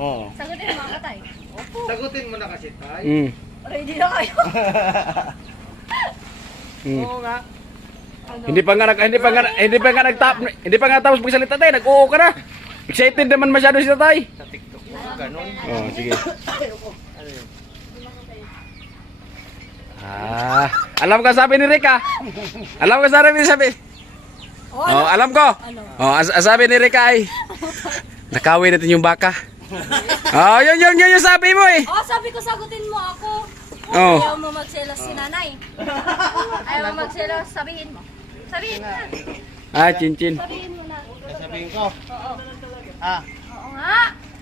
Oo. Sagutin mo mga Tay. Opo. Sagutin mo na kasi, Tay. Ready na kayo. Oo nga. Ano? Hindi pa nga tapos magsalita tayo, nag-oo ka na. Excited naman masyado si tatay. Sa TikTok mo, ganun. Oh, sige. Ano yun? Alam ko sabi ni Rica. Alam ko sabi. Oh, alam ko. Ano? Oh, sabi ni Rica ay nakawin natin yung baka. Oh, yun yung sabi mo eh. Oh, sabi ko sagutin mo ako. Oh. Ayaw mo magselos si nanay. Ayaw mo magselos, sabihin mo. Sabihin mo na. Cincin. Sabihin mo na. Sasabihin ko. Oo. Ah, Oo nga.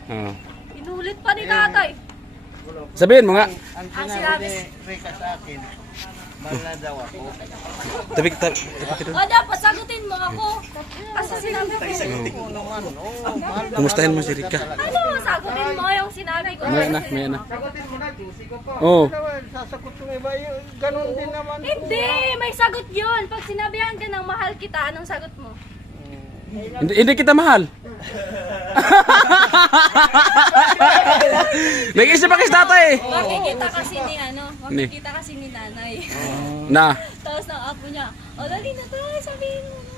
Oh. Inulit pa ni tatay. Sabihin mo nga. ang Ang sinabi sinabi- ni Rika sa akin, mahal na daw ako. Tabi. O dapat sagutin mo ako. Kasi sinabi ko. Oo naman, oo. Mahal na Kumustahin mo mahal si na Rika? talaga. Ano, sagutin mo yung sinabi ko. May na. Sagutin mo na, Juicy ko po. Oh. Sasagot yung iba, ganun din naman. Hindi, may sagot yun. Pag sinabihan ka ng mahal kita, anong sagot mo? Hindi kita mahal. Nag-isip pa kasi tatay eh. Makikita kasi ni Ni. makikita kasi ni nanay. Na. Tapos ng apo niya, o dali na tayo, sabihin mo na.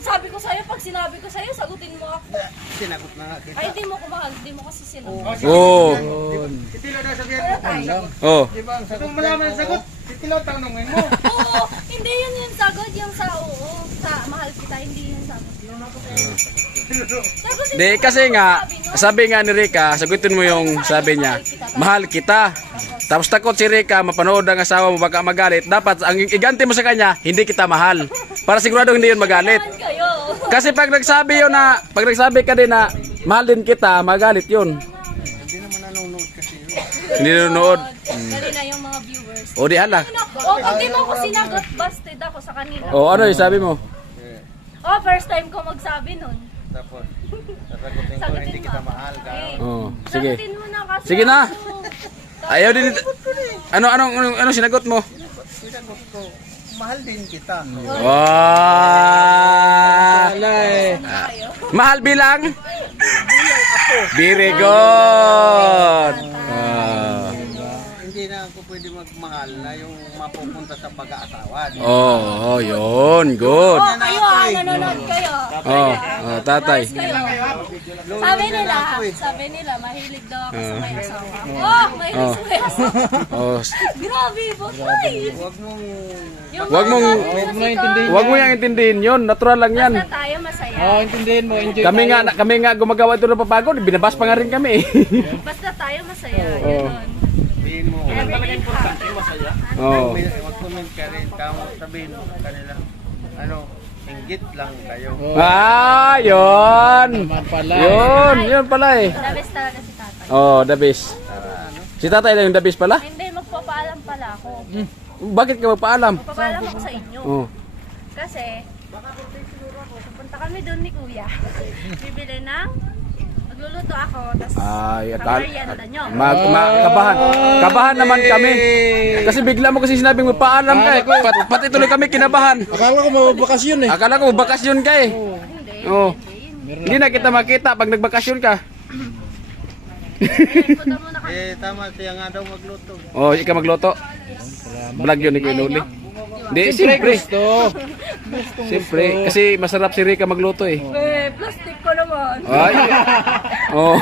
Sabi ko sa'yo, pag sinabi ko sa'yo, sagutin mo ako. Sinagot na nga kita. Ay, hindi mo ko mahal, hindi mo kasi sinagot. Oh. Hindi lang nasabihan mo tayo. Oh. Di ba ang sagot? Kung malaman ang sagot, titilaw tanongin mo. Oo, hindi yun yung sagot, yung sa oo, sa mahal kita, hindi yun sagot. Sagutin Di mo kasi ako, nga, sabi sabi nga ni Rica, sagutin mo yung sabi niya, mahal kita. Tapos takot si Rica, mapanood ang asawa mo, baka magalit. Dapat, ang iganti mo sa kanya, hindi kita mahal. Para sigurado hindi yun magalit. naman kayo. Kasi pag nagsabi ka din na, mahal din kita, magalit yun. Hindi naman nanonood kasi yun. Hindi nanonood. Dali na yung mga viewers. O di hala. O, pag di mo ko sinagot, busted ako sa kanila. O ano yung sabi mo? Oh, first time ko magsabi nun. Tapos, sasagutin ko, Sagutin hindi mo. kita mahal. Eh, Oh, sige. Sagutin mo na kasi. Sige na. ako. Ayaw din. Ano sinagot mo? Sinagot ko, mahal din kita. Wow! Kayo. Mahal bilang? Very good. Hindi na ako pwede magmahal na yung mapupunta sa pag-aasawa. Oh, yun. Good. Oh, kayo nanonood kayo. Oh, tatay. Kayo. Sabi nila, mahilig daw ako sa may asawa. Mahilig sa may asawa. Oh, Grabe, boy. Huwag mong wag mo yang intindihin yun. Natural lang yan. Basta tayo masaya. Intindihin mo, enjoy Kami nga gumagawa ito ng papagod. Binabas pa nga rin kami. Basta tayo masaya. Ganon. sabihin mo. Everything happy. Oh. Mag-comment ka rin. Sabihin mo kanila, ano, inggit lang kayo. Yun. Naman pala. Yun pala eh. The best talaga si tatay. Oh, the best. Si tatay lang yung the best pala? Hindi, magpapaalam pala ako. Bakit ka magpaalam? Magpapaalam ako sa inyo. Oh. Kasi, pupunta kami doon ni Kuya. Bibili ng, magluluto ako, tapos merienda nyo. Kabahan naman kami. Kasi bigla mo kasi sinabing magpaalam ka eh. Pati tuloy kami kinabahan. Akala ko mababakasyon eh. Akala ko bakasyon ka eh. Hindi, Oh. hindi. Hindi na kita makita pag nagbakasyon ka. Ayun, punta muna kami. Tama siya nga daw magluto. Oh, ikaw magluto. Vlog yun ni Kuya Noli. Hindi, siyempre. Siyempre. Kasi masarap si Rica magluto eh. Plastic ko naman. Ay. Oh.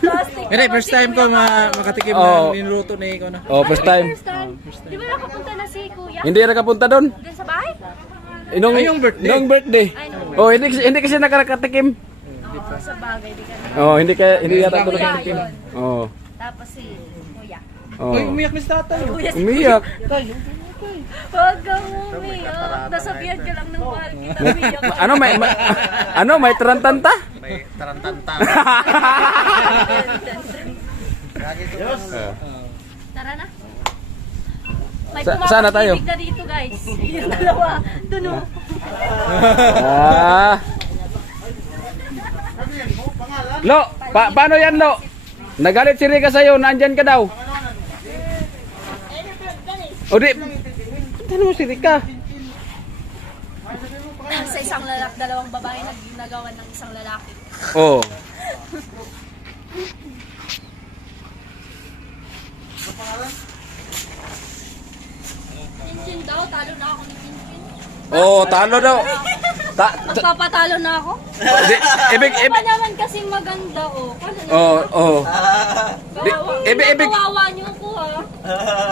Plastic Hindi, first time ko makatikim Oh. ng niluto ni Iko na. Oh, first time. First time. Di ba nakapunta na si Kuya? Hindi na nakapunta doon. Doon sa bahay? Yung birthday. Ay, no. Oh, hindi kasi nakakatikim. Oo, sa bagay, di ka na. Oh, hindi yata ako Kuya nakatikim. yun. Oh. Tapos si Kuya. Oh. Uy, umiyak na si tatay. Kuya, Umiyak. huwag kang umiyak. Nasabihan ka lang ng mahal kita. Umiyak ka. May tarantanta? May tarantanta. Lagi ito. Tara na. May Sana tayo? pumapag-ibig na dito, guys. Yung dalawa. Doon o. Ah. Lo, paano yan, Lo? Nagalit si Rica sa'yo, nandyan ka daw. O di, ano mo si Rica? Sa isang lalaki, dalawang babae nagawan ng isang lalaki. Oh. Chinchin daw, talo na ako ni Chinchin. Oh, talo daw. Magpapatalo na ako. Ibig, Ano pa naman kasing maganda, oh. Paano na? oh. Ibig, kawawa niyo ako, ha.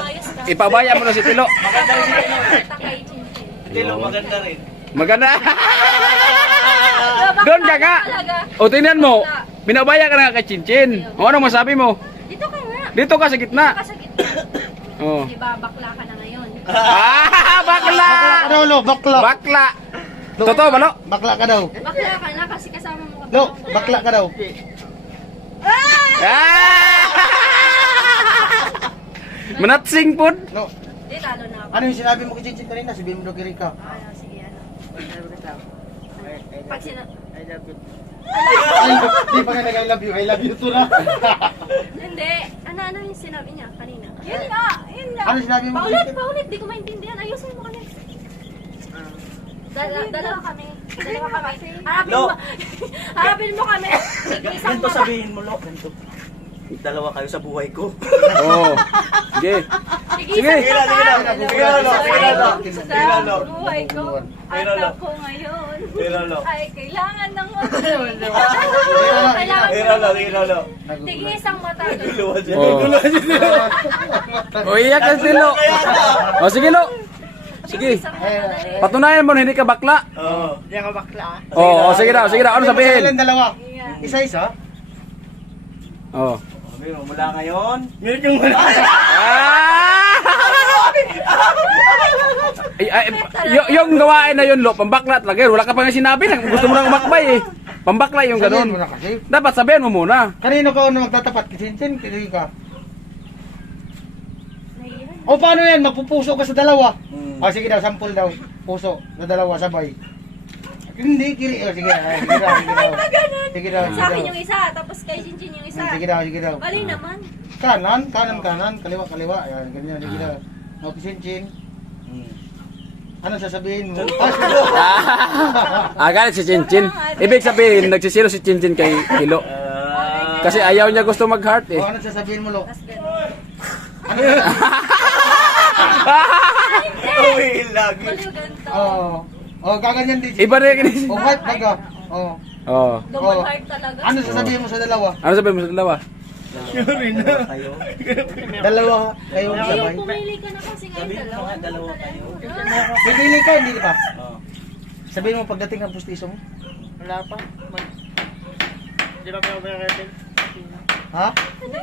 Ayos ka. Ipabaya mo na si Tilo. Maganda si Kita kay Chinchin. Tilo, maganda rin. Maganda. Doon ka nga. Talaga. O tingnan mo, binabaya ka na kay Chinchin. O ano masabi mo? Dito ka nga. Dito ka sa gitna. Dito ka sa gitna. Oh. Diba, bakla ka na ngayon. Bakla! Daw, lo, bakla. Bakla! Totoo ba, Lo? Bakla ka daw. Bakla ka na kasi kasama mo ka. Lo, bakla ka daw. Manatsing po. Lo, Di, talo na ako. ano yung sinabi mo kay Chinchin kanina? Sabihin mo daw kay Rika. Sige, ano. Pag Ay, di pa nga nag-I love you. I love you too na. Hindi. Ano yung sinabi niya kanina? Yun nga. Ano sinabi mo kay Chinchin? Paulit. Di ko maintindihan. Ayusin mo kami. Dalawa kami. Harapin mo kami. Isang Ganito mata. sabihin mo, Lo. Ganito. Dalawa kayo sa buhay ko. Oo. Sige. Sige, Sige. isang mata. Sige, Lo. Sige, Lo. Sige, Lo. Sa buhay ko. At Lo. ako ngayon. Sige, Lo. Ay, kailangan ng Sige, Lo. Sige, Lo. Sige, isang mata. Luwad siya. O iyak ka si Tilo. O sige, Lo. Sige. Isang mata. Patunayan mo na hindi ka bakla. Oo. Oo, sige daw. Sige daw. Ano sabihin? Ilan dalawa? Isa-isa? Oo. Sabi mo, mula ngayon. Yung gawain na yun, Lo, pambakla talaga yun. Wala ka pa nga sinabi. Gusto mo nang umakbay eh. Pambakla yung Sabihin mo ganun. na kasi. Dapat sabihin mo muna. Kanino ka una magtatapat? Kay Chinchin? Kay Rika? Nahihiran. O paano yan? Magpupuso ka sa dalawa? Hmm. O sige daw, sample daw. Puso sa dalawa sabay. Hindi, kiri. O sige, sige daw, sige daw. Sige daw, sige Sa akin daw. yung isa, tapos kay Chinchin yung isa. Sige daw, sige daw. Mali naman. Kanan, kaliwa, kaliwa. Ayan, ganyan, sige daw. O, Chinchin. Ano sasabihin mo? Galit si Chinchin. Ibig sabihin, nagsisilo si Chinchin kay Hilo. Kasi ayaw niya gusto mag-heart eh. O, ano sasabihin mo, Lo? Tapos ganun. Ano? Uwi, lagi. Baliw ganito. Oo. O, gaganyan din. Iba na yung O, white baga. O. Oo. Double heart talaga. Ano sasabihin mo sa dalawa? Ano sabihin mo sa dalawa? Dalawa kayo. Dalawa kayo Ayaw, sabay. pumili ka na kasi ngayon. Sabihin mo nga, dalawa kayo. Pipili ka, hindi ba? Oo. Sabihin mo pagdating ng pustiso mo. Wala pa. Di ba pa reveal? Ha?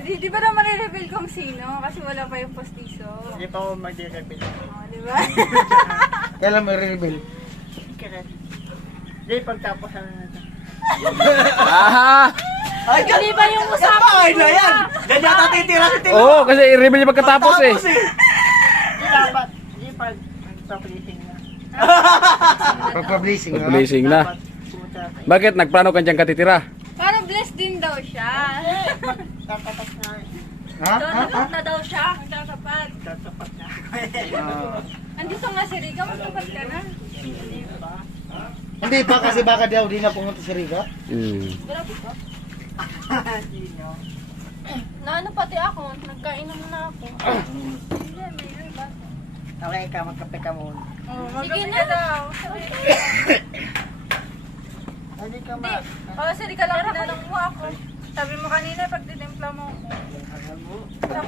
Di ba naman i-reveal kung sino? Kasi wala pa yung postiso. Di pa ako mag-reveal. Oh, di ba? Kailan mo i-reveal? Di, pagtapos ano na ito. Ah! Hindi ba yung usapan? Ay na yan! Ganyan natitira si Tilo. Oo, kasi i-reveal niya pagkatapos eh. Di dapat. Di pag-publishing na. Pag-publishing na. Blessing na. Dapat pumunta tayo. Bakit nagplano ka dyan katitira? Parang blessed din daw siya. Tatapat na. Ha? Ha? Ha? Tapat na daw siya. Magkakapat. Tatapat na. Andito nga si Rica, magkapat ka na. Hindi pa kasi baka daw di na pumunta si Rica. Hmm. Naano pati ako, nagkainom na ako. Hindi, may iba. Okay ka, magkape ka muna. Oh, Sige magkapat na. ka daw. Hindi ka ma... Oh, si Rica lang tinanong mo ako. Sabi mo kanina, pagtitimpla mo ako.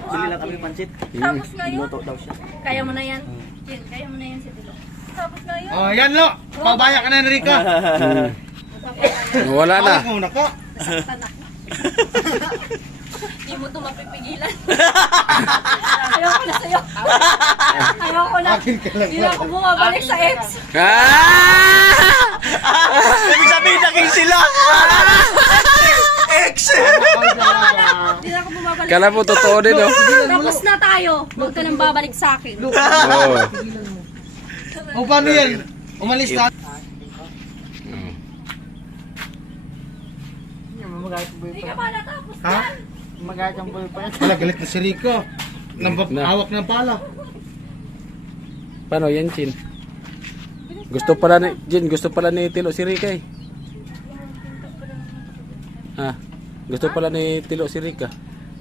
Bili lang kami pansit. Tapos ngayon, Luto daw siya. kaya mo na yan. Jin, kaya mo na yan si Tilo. Tapos ngayon, Oh, yan lo. Pabaya ka na ni Rica. Wala na. Balik muna ka. nasaktan ako. Di mo ito mapipigilan. Ayoko na sa'yo. Ayoko na. Akin ka lang. Hindi na ako bumabalik sa ex. Ibig sabihin naging sila! Ex! Hindi na ako bumabalik. Kala po totoo din oh. Tapos na tayo. Huwag ka nang babalik sa akin. Oo. O paano yan? Umalis na. Hindi ka pa natapos Ha? yan. Magagay ang boyfriend. Wala, galit na si Rica. Hawak ng pala. Paano yan, Chin? Gusto pala ni Tilo si Rica eh. Ha? Gusto pala ni Tilo si Rika.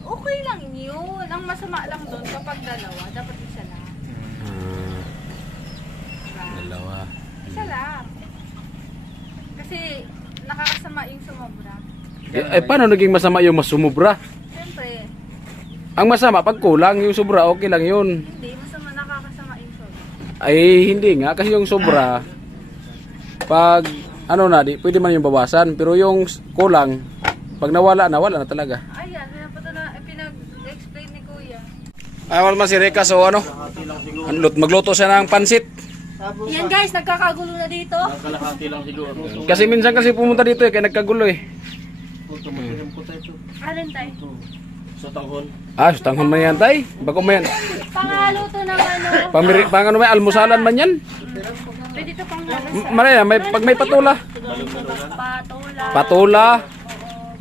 Okay lang yun. Ang masama lang doon kapag dalawa, dapat isa lang. Dalawa. Isa lang. Kasi nakakasama yung sumobra. Eh, paano naging masama yung masumubra? Siyempre, Ang masama, pag kulang yung sobra, okay lang yun. hindi. Masama nakakasama yung sobra. Ay, hindi nga. Kasi yung sobra, pag ano na, di, pwede man yung bawasan. Pero yung kulang, pag nawala na talaga. Ayan, kaya pa ito na pinag-explain ni Kuya. Ay, wala man si Rika. So ano? Magluto siya ng pansit. Yan guys, nagkakagulo na dito. Kalahati lang siguro. Kasi minsan kasi pumunta dito eh, kaya nagkagulo eh. Alin tayo? Sa tanghon. Ah, sustanghon man yan, tay. Bako man yan. Pangaluto ng ano. Pang ano may almusalan man yan. Pwede ito pang labas. Maraya, pag may patula. Patula. Patula.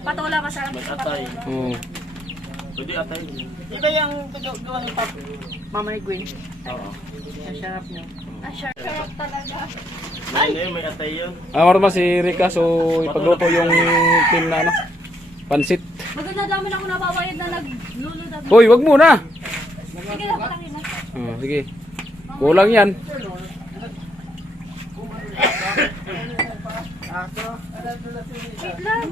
Patula masarap. Atay. Oh. Pwede atay. Iba yung gawa ni Papa. Mama ni Gwen. Oo. Ang sarap niya. Sarap talaga. May atay yun. Ah, marama si Rika, so ipagluto yung team na ano, pansit. Maganda dami na ako nababayad na nagluluto. Hoy, wag muna. Sige na, patangin na. Oh, sige. Kulang yan. Wait lang.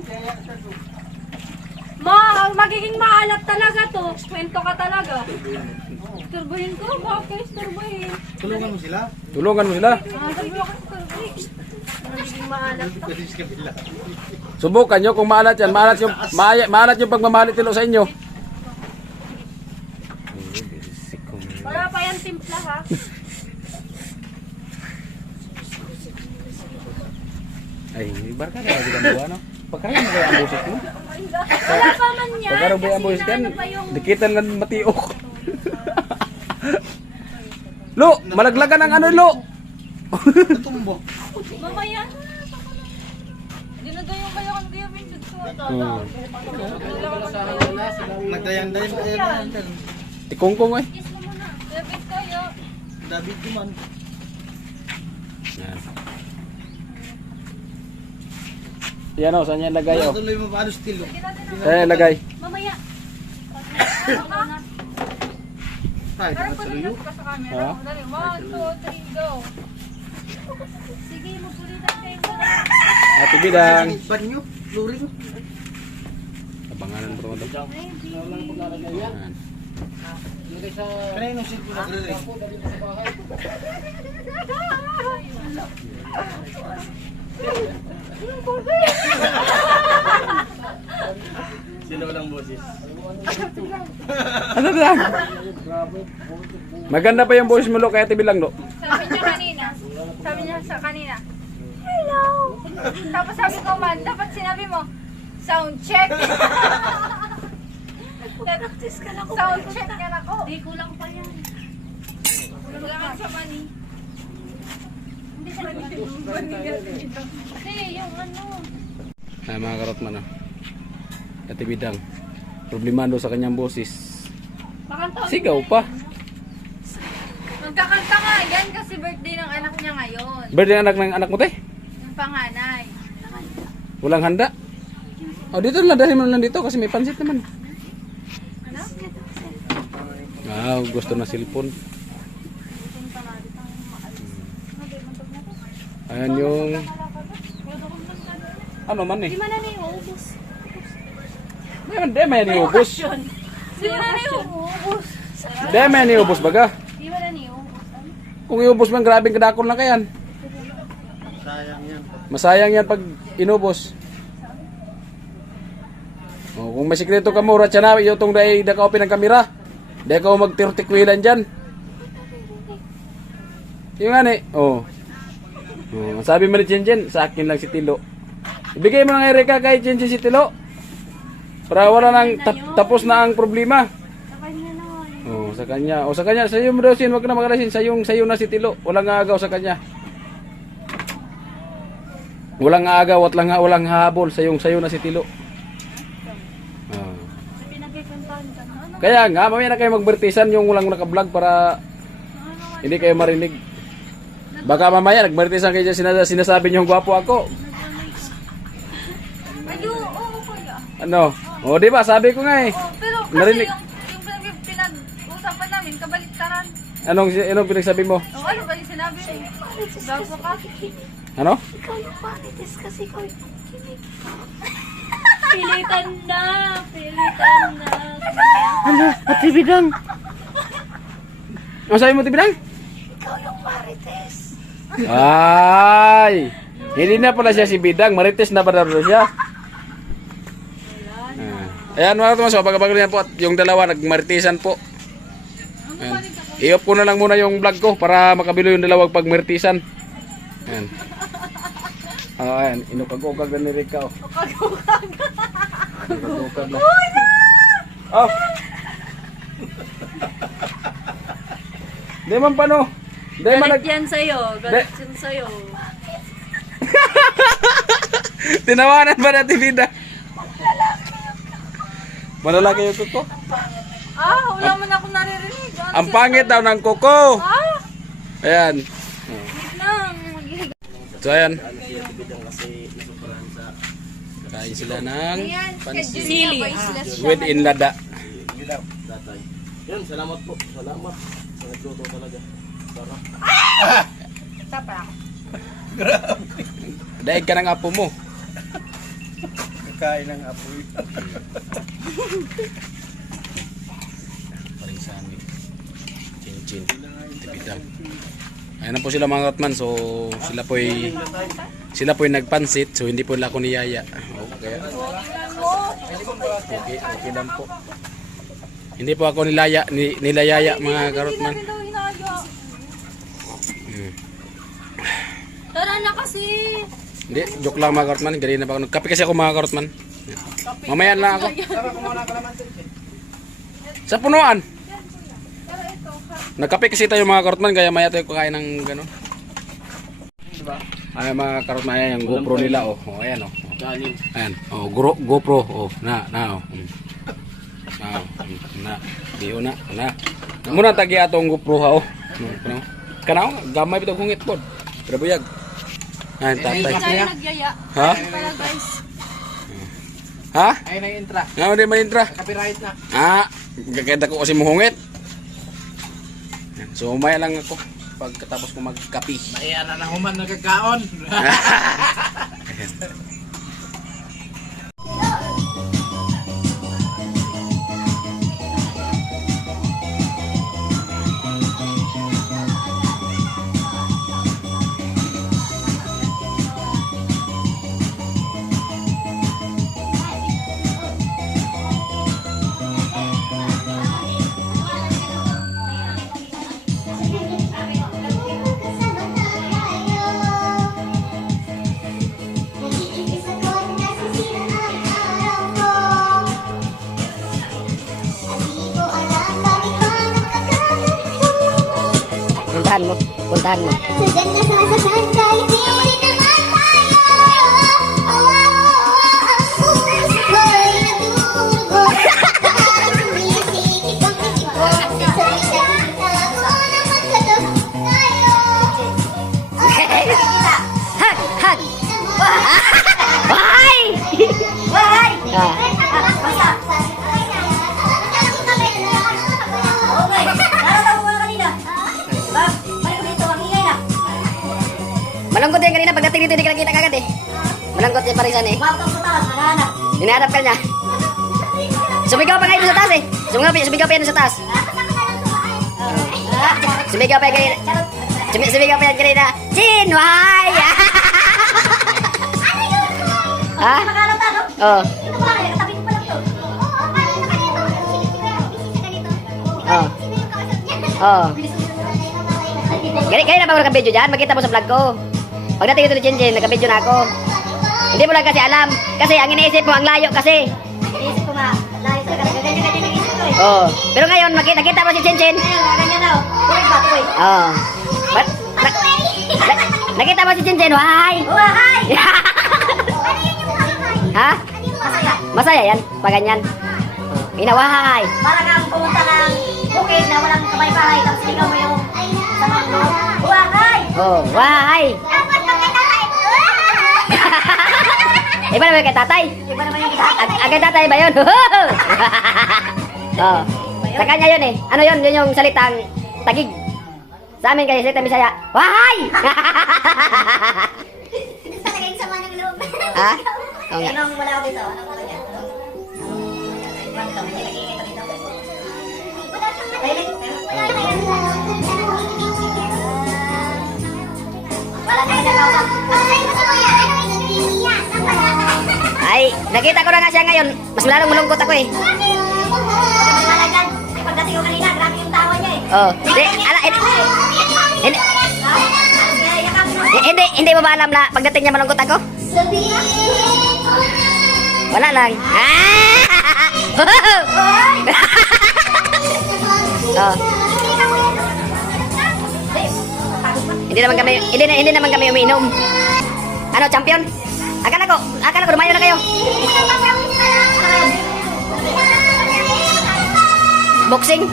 Ma, magiging maalat talaga to. Kwento ka talaga. Turbuhin ko, bakit turbuhin? Tulungan mo sila. Tulungan mo sila. Sabi ko kasi turbuhin. Magiging maalat to. Subukan nyo kung maalat yan. Maalat yung pagmamalit nilo sa inyo. Wala pa yan timpla ha. Ay, barka na lagi ang buwan, no? Pagkano mo kaya ang busit mo? Wala pa man yan. Pagkano ba ang Kasi busit kan? naano pa yung... Dikitan lang matiok. Lo, malaglagan ang ano, Lo. Tumbo. Mamaya na. Dinadayo kayo kung Kuya Vincent ko. Nagdayan-dayan. Tikongkong eh. Kiss mo muna. Kuya Vincent kayo. David kuman. Yan o, saan yan lagay o? Tuloy mo paano still. Saan yan lagay? Mamaya. Ay, Pero dapat sa palipat luyo. ka sa camera. Ha? Dali, 1, 2, 3, go. Sige, magpulitan kayo. Ate Bidang. Banyo, luring. Abanganan mo ito. Yan. Kanino silpo nagre-ring? Sino walang boses? Ano lang? Maganda pa yung boses mo, Lo, kaya Ate Bilang, Lo. Sabi niya kanina. Sabi niya sa kanina. Hello. Tapos sabi ko man, dapat sinabi mo, sound check. Practice ka lang. Sound check yan ako. Di kulang pa yan. Kulangan sa money. Hindi sa money. Kasi yung ano. Ay, mga karotman, Ate Bidang. Problemado sa kanyang boses. Makanta. Sigaw pa. Magkakanta nga yan kasi birthday ng anak niya ngayon. Birthday ng anak mo, te? Yung panganay. Walang handa? Oh, dito lang. Dahil mo lang dito kasi may pansit naman. Ano? Ah, gusto na cellphone. Ayan yung... Ano man eh? Di man na na yung ubus. Di man yung ubos. Di ba na yung ubus? Di man yung ubos baga. Di man na yung ubus. Kung iubos man, grabing kadakon lang kayan. Sayang yan. Masayang yan pag inubos. Oh, kung may sikreto ka mo, ratsa na, yung itong dahi ka open ng kamera. Dahi ka magtirtikwilan dyan. Yung nga eh. Oh. Oh, sabi mo ni Chenchen, sa akin lang si Tilo. Ibigay mo ng Erika kay Chenchen si Tilo. Para wala nang tapos na ang problema. Sa kanya na. Oh, sa kanya. Oh, sa kanya. Sa'yo mo daw sin, wag ka na magalasin. Sa'yo na si Tilo. Walang aagaw sa kanya. Walang aagaw at walang habol. Sa'yo na si Tilo. Oh. Pinagkikantahan ka na. Kaya nga, mamaya na kayo magbertisan yung walang naka-vlog para hindi kayo marinig. Baka mamaya nagbertisan kayo sinasabi niyo gwapo ako. Ayo, oo. kuya. Ano? O, di ba? Sabi ko nga eh. Oh, pero kasi Narinig. yung pinag-usapan namin, kabaliktaran. Anong pinagsabi mo? O ano ba yung sinabi mo? Gago ka. Ano? Ikaw yung marites kasi ikaw yung kinig. Pilitan na. Pilitan na. Ano? Ate Bidang? Ano sabi mo, Ate Bidang? Ikaw yung marites. Ay! Hindi na pala siya si Bidang. Marites na pala siya. Ayan mga tumas, pagkabago niyan po at yung dalawa nagmaritisan po. Ayan. I-off ko na lang muna yung vlog ko para makabilo yung dalawang pagmaritisan. Ayan. Ayan, inukag-ukag na ni Rika. Inukag-ukag na. Oh! Di man pa no? Di man Galit yan sa'yo. Galit yan sa'yo. Tinawanan ba natin Bida? Malalaki yung kuko. Ah, wala man ako naririnig. Ang pangit daw ng kuko. Ah, Ayan. wait lang. So ayan. Kasi nasuprahan sa Kain sila ng pansit. Sili. With inlada. tatay. Yan, salamat po. Salamat. Sa nagluto talaga. Sarap. Tapa. Daig ka ng apo mo. Kain ng apoy. Paring sa amin. Chin-chin. Tipidang. Ayan na po sila mga katman. So sila po'y nagpansit. So hindi po nila ako niyaya. Okay. Okay lang po. Hindi po ako nilayaya mga karotman. Tara na kasi. Hindi, joke lang mga karotman. Ganyan na pa ako. Nagkape kasi ako mga karotman. Mamaya lang ako. Sa punuan. Nagkape kasi tayo mga karotman. Kaya maya tayo kakain ng gano'n. Ay mga karotman. Ayan yung GoPro nila. Oh, ayan oh. Kanin. Ayan. Oh, GoPro. Oh, na. Oh. Na. Diyo na. Muna tagi atong GoPro ha. Oh. Kanaw, gamay bitaw kong itpod. Pero buyag. Ayan, tatay. Tayo nagyaya. Ha? Pala guys. Ha? Ayun ang intra. Nga di may intra. Copyright na. Gaganda ko kasi muhungit. So umaya lang ako pagkatapos ko magkapi. Ayan na human nagkakaon. Puntahan mo. Hag! Hag! Why? Why? Malungkot yan kanina pagdating dito hindi ka nakita kagad eh. Malungkot yan parisan eh. Hinahanap ka niya. Sumigaw pa kayo sa taas eh. Sumigaw pa yan sa taas. Sumigaw pa yan kanina. Sumigaw pa yan kanina. Chin! Why? Ha? Oo. Oo. Oo. Ganyan na ba ako naka-video dyan? Makita mo sa vlog ko. Pagdating ito ni Chin Chin, naka-video na ako. Hindi mo lang kasi alam. Kasi ang iniisip mo, ang layo kasi. Iniisip ko nga, layo ka kasi. Ganyan iniisip ko eh. Oo. Pero ngayon, nakita mo si Chin Chin. Ganyan na. Tuloy ba? Tuloy. Oo. Nakita mo si Chin Chin. Why? Why? Ha? Masaya. Masaya yan. Pag ganyan. Inawahay. Para kang pumunta ng bukid na walang kabay-bahay. Tapos ikaw mo yung sa mundo. Huwagay! Oh, why? Dapat magkatahay. Iba naman kay tatay. Iba naman yung kita. Ang kay tatay ba yun? Oh. Sa kanya yun eh. Ano yun? Yun yung salitang tagig. Sa amin kasi salita Bisaya. Wahay! Talaga yung sama ng loob. Ha? Oo nga. Anong wala ako dito? Anong wala dyan? Ay, nakita ko na nga siya ngayon. Mas lalong malungkot ako eh. Pagdating ko kanina, grabe yung tawa niya eh. Oh. Hindi mo ba alam na pagdating niya malungkot ako? Wala lang. Oh. Hindi naman kami umiinom. Ano, champion? Akala ko dumayo na kayo. Boxing?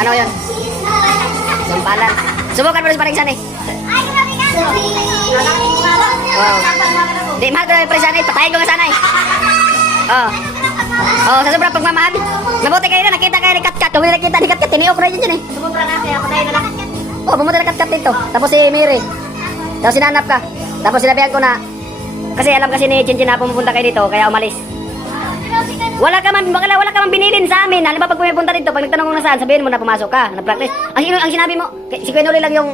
Ano yun? Sampalan. Subukan mo rin sa paring sanay. Oh. Di, mahal ko na yung paring sanay. Patayin ko nga sanay. Oh. Oh, sa sobrang pagmamahal. Mabuti kayo na, nakita kayo ni Katkat. Kung hindi nakita ni Katkat, tiniok na yun eh. Sumubra na, kaya patayin na lang. Oh, pumunta na Katkat dito. Tapos si Miri. Tapos sinanap ka. Tapos sinabihan ko na, kasi alam kasi ni Chinchin na pumunta kayo dito, kaya umalis. Wala ka man binilin sa amin. Halimbawa pag pumunta dito, pag nagtanong ko na saan, sabihin mo na pumasok ka, na-practice. Ang sinabi mo, si Kuya Noli lang yung,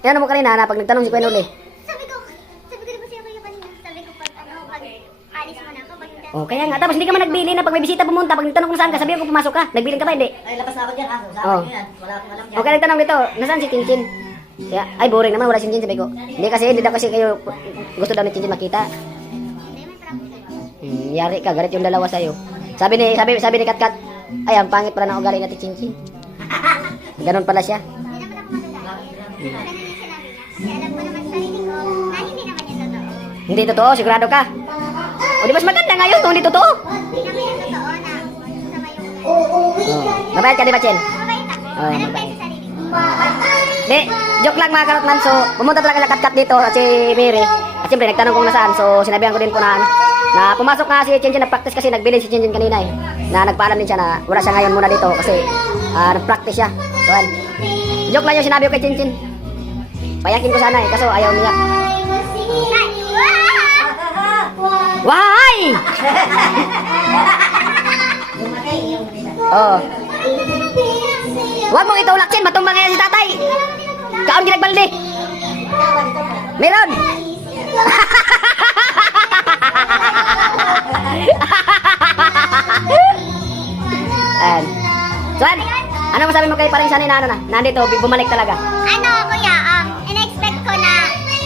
ano mo kanina, na pag nagtanong si Kuya Noli. Sabi ko diba siya kayo kanina? Sabi ko pag alis mo na ako, pag hindi. Oh, kaya nga, tapos hindi ka man nagbili na pag may bisita pumunta, pag nagtanong ko na saan ka, sabihin ko pumasok ka. Nagbilin ka ba, hindi? Ay, labas na ako dyan, aso. Sa Oh. akin yan. Wala akong alam dyan. Okay, nagtanong dito, nasaan si Chinchin? Kaya, ay boring naman, wala si Chinchin, sabi ko. Hindi daw kasi kayo, gusto daw ni Chinchin makita. Yari ka, galit yung dalawa sa'yo. Sabi ni Katkat, ay, ang pangit pala ng ugali natin Chinchin. Ganon pala siya. Hindi naman ako madala. Kasi alam ko naman sa sarili ko na hindi naman yan totoo. Hindi totoo, sigurado ka. O di mas maganda ngayon kung hindi totoo. Hindi naman yan totoo na masama yung Oh. Mabayad ka, di ba, Chen? mabait ako. Oh, Alam ko mabait. yan sa sarili ko. Di, joke lang mga karotman. So, pumunta talaga na Katkat dito at si Miri. At siyempre, nagtanong kung nasaan. So, sinabihan ko din po na pumasok nga si Chinchin, nag-practice kasi nagbilin si Chinchin kanina eh. Na nagpaalam din siya na wala siya ngayon muna dito kasi nag-practice siya. So, yan. Joke lang yung sinabi ko kay Chinchin. Payakin ko sana eh, kaso ayaw niya. Why? Oh. Huwag mong itulak, Chen. Matumba ngayon si tatay. Kaon ginagbalde. Meron. Ayan. So, ano masabi mo kay paring sanay na nandito, bumalik talaga? Ano, kuya, in-expect ko na,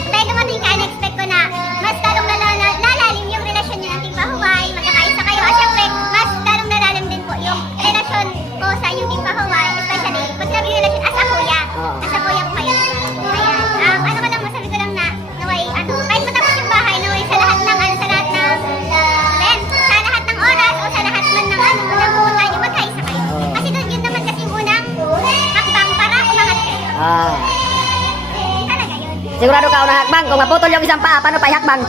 dahil dumating ka, in-expect ko na, mas talong lalalim yung relasyon niyo ng Team Pahuway, magkakaisa kayo. At syempre, mas talong lalalim din po yung relasyon ko sa yung Team Pahuway, especially, pag sabi yung relasyon, as a kuya. As a kuya ko kayo. Ayan. Ano ko lang, masabi ko lang na, naway, kahit matapos yung bahay, naway sa lahat ng, sa lahat ng oras, o sa lahat man ng ng pumunta niyo, magkaisa kayo. Kasi doon, yun naman kasi yung unang hakbang para umangat kayo. Talaga yun. Sigurado ka unang hakbang. Kung maputol yung isang paa, paano pa hakbang?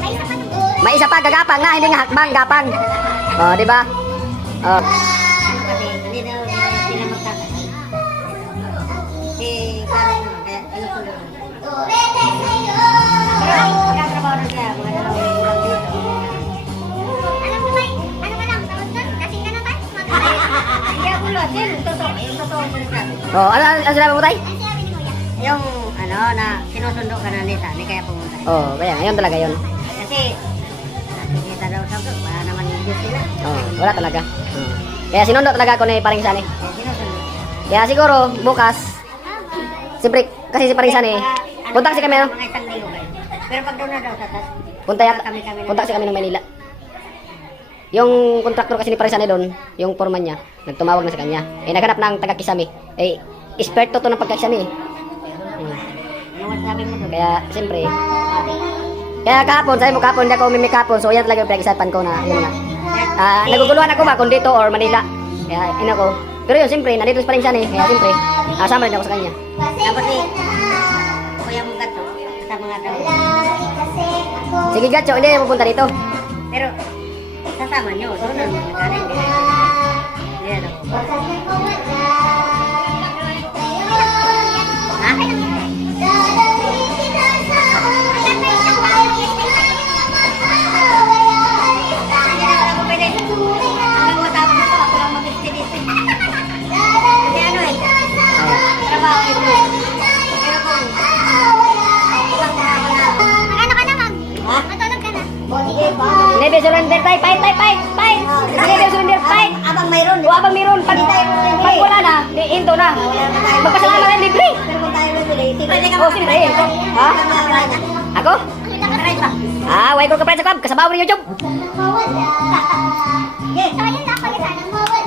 May isa pa nun. May isa pa, gagapang nga, hindi nga hakbang, gapang. Oh, di ba? Oh. Kasi hindi daw sila magkakasal. Karo naman, kaya sinusunod. Pero magkatrabaho na sila, mga dalawang ulang dito. Alam mo ba, ano ka lang, tawag doon? Kasing ka na ba? Hindi ako lot, yun, totoo, yung totoo sinasabi. Oh, ano sinabi mo, tay? Ano sinabi ni Kuya? Yung, na sinusundo ka na nita, hindi kaya pumunta. Oh, kaya ngayon talaga yun. Kasi, nakikita daw sa bro, para naman yung Diyos nila. Oh, wala talaga. Oh. Kaya sinundo talaga ako ni paring Sani. Sinusundo. Kaya siguro, bukas, siyempre, kasi si paring Sani, punta kasi kami, no? Mga isang linggo kayo. Pero pag doon na daw sa tas, Punta kasi kami ng Manila. Yung kontraktor kasi ni paring Sani doon, yung foreman niya, nagtumawag na sa kanya. Eh, naghanap ng taga-kisame. Eh, eksperto to ng pagkakisame. ano masasabi mo doon? Kaya, siyempre, kaya kahapon, sabi mo kahapon, hindi ako umimik kahapon, so yan talaga yung pinag-isapan ko na, yun nga. Naguguluhan ako ba kung dito or Manila. Kaya, yun ako. Pero yun, siyempre, nandito pa rin siya kaya siyempre, asama rin ako sa kanya. Tapos kuya mo gato, sa mga daw. Sige, Gacho, hindi na pupunta dito. Pero, sasama nyo. Doon na magaling. Yan ako. Ano ka na, Mag? Matulog ka na. Never surrender, tay. Fight. Never surrender, fight. Abang mayroon. O abang meron. Pag wala na, hinto na. Magpasalamat na libre. Pero kung tayo rin pwede ka Oh, siyempre. Ha? Ako? Way ko ka-friends ako. Kasabaw rin YouTube. So, ayun na. Pagkasana.